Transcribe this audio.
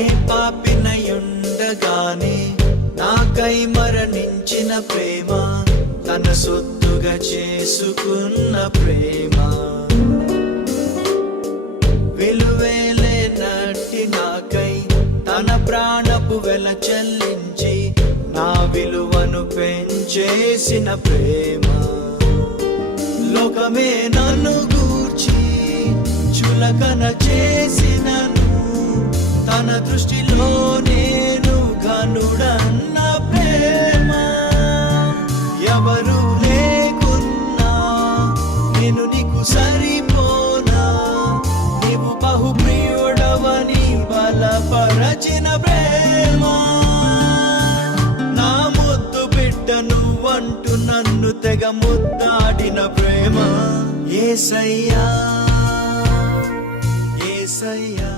నే పాపినయుండగానే నాకై మరణించిన ప్రేమ, తన సొత్తుగా చేసుకున్న ప్రేమ. విలువేలేనట్టి నాకై తన ప్రాణపు వెల చెల్లించి నా విలువను పెంచేసిన ప్రేమ. లోకమే నన్ను గూర్చి చులకన చేసినను, తన దృష్టిలో నేను ఘనుడన్న ప్రేమ. ఎవరు లేకున్నా నేను నీకు సరిపోనా, నీవు బహుప్రియుడవని బలపరచిన ప్రేమ. నా ముద్దు బిడ్డ నువ్వంటూ నన్ను తెగ ముద్దాడిన ప్రేమ. యేసయ్యా యేసయ్యా.